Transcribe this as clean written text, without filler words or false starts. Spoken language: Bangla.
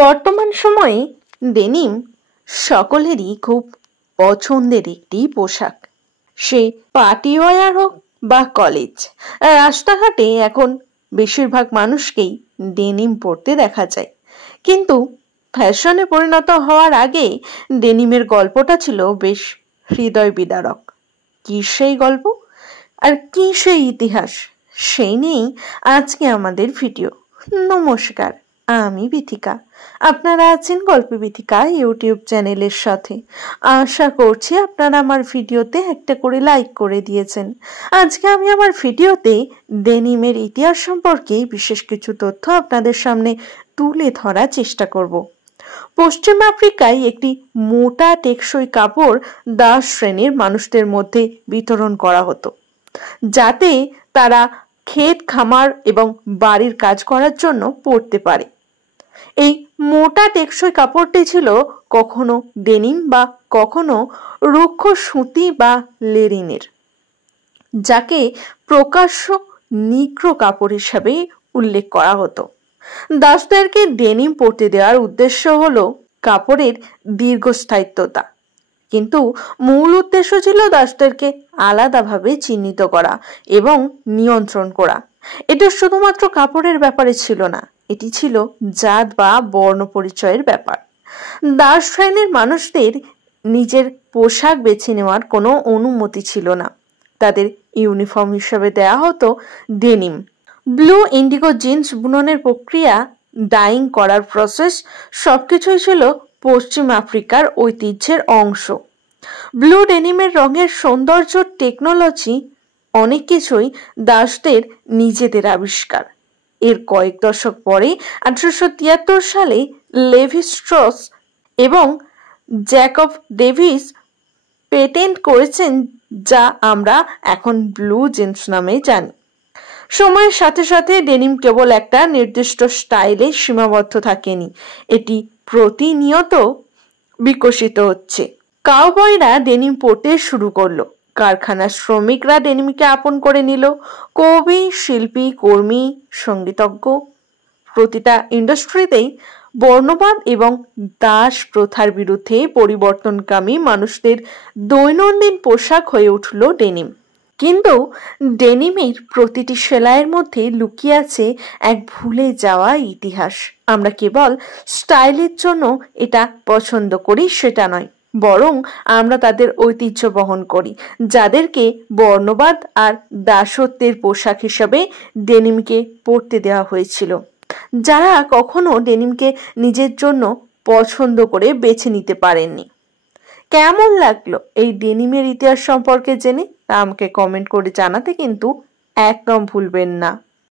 বর্তমান সময়ে ডেনিম সকলেরই খুব পছন্দের একটি পোশাক। সে পার্টি ওয়্যার হোক বা কলেজ, রাস্তাঘাটে এখন বেশিরভাগ মানুষকেই ডেনিম পরতে দেখা যায়। কিন্তু ফ্যাশনে পরিণত হওয়ার আগে ডেনিমের গল্পটা ছিল বেশ হৃদয় বিদারক। কি সেই গল্প আর কি সেই ইতিহাস, সেই নিয়েই আজকে আমাদের ভিডিও। নমস্কার, আমি বিথিকা। আপনারা আছেন গল্প বিথিকা ইউটিউব চ্যানেলের সাথে। আশা করছি আপনারা আমার ভিডিওতে একটা করে লাইক করে দিয়েছেন। আজকে আমি আমার ভিডিওতে ডেনিমের ইতিহাস সম্পর্কে বিশেষ কিছু তথ্য আপনাদের সামনে তুলে ধরার চেষ্টা করব। পশ্চিম আফ্রিকায় একটি মোটা টেকসই কাপড় দাস শ্রেণীর মানুষদের মধ্যে বিতরণ করা হতো, যাতে তারা ক্ষেত খামার এবং বাড়ির কাজ করার জন্য পরতে পারে। এই মোটা টেকসই কাপড়টি ছিল কখনো ডেনিম বা কখনো রুক্ষ সুতি বা লেরিনের, যাকে প্রকাশ্য নিগ্র কাপড় হিসাবে উল্লেখ করা হতো। দাসদেরকে ডেনিম পরতে দেওয়ার উদ্দেশ্য হলো কাপড়ের দীর্ঘস্থায়িত্বতা, কিন্তু মূল উদ্দেশ্য ছিল দাসদেরকে আলাদাভাবে চিহ্নিত করা এবং নিয়ন্ত্রণ করা। এটা শুধুমাত্র কাপড়ের ব্যাপারে ছিল না, এটি ছিল জাত বা বর্ণ পরিচয়ের ব্যাপার। দাস শ্রেণীর মানুষদের নিজের পোশাক বেছে নেওয়ার কোনো অনুমতি ছিল না। তাদের ইউনিফর্ম হিসেবে দেয়া হতো ডেনিম। ব্লু ইন্ডিগো জিন্স বুননের প্রক্রিয়া, ডাইং করার প্রসেস সবকিছুই ছিল পশ্চিম আফ্রিকার ঐতিহ্যের অংশ। ব্লু ডেনিমের রঙের সৌন্দর্য, টেকনোলজি, অনেক কিছুই দাসদের নিজেদের আবিষ্কার। এর কয়েক দশক পরে 1873 সালে লেভি স্ট্রস এবং জ্যাকব ডেভিস পেটেন্ট করেছেন, যা আমরা এখন ব্লু জিন্স নামে জানি। সময়ের সাথে সাথে ডেনিম কেবল একটা নির্দিষ্ট স্টাইলে সীমাবদ্ধ থাকেনি, এটি প্রতিনিয়ত বিকশিত হচ্ছে। কাউবয়রা ডেনিম পরতে শুরু করলো, কারখানার শ্রমিকরা ডেনিমকে আপন করে নিল, কবি, শিল্পী, কর্মী, সঙ্গীতজ্ঞ, প্রতিটা ইন্ডাস্ট্রিতেই বর্ণবাদ এবং দাস প্রথার বিরুদ্ধে পরিবর্তনকামী মানুষদের দৈনন্দিন পোশাক হয়ে উঠল ডেনিম। কিন্তু ডেনিমের প্রতিটি সেলাইয়ের মধ্যে লুকিয়ে আছে এক ভুলে যাওয়া ইতিহাস। আমরা কেবল স্টাইলের জন্য এটা পছন্দ করি সেটা নয়, বরং আমরা তাদের ঐতিহ্য বহন করি, যাদেরকে বর্ণবাদ আর দাসত্বের পোশাক হিসাবে ডেনিমকে পরতে দেওয়া হয়েছিল, যারা কখনো ডেনিমকে নিজের জন্য পছন্দ করে বেছে নিতে পারেননি। কেমন লাগলো এই ডেনিমের ইতিহাস সম্পর্কে জেনে? তা আমাকে কমেন্ট করে জানাতে কিন্তু একদম ভুলবেন না।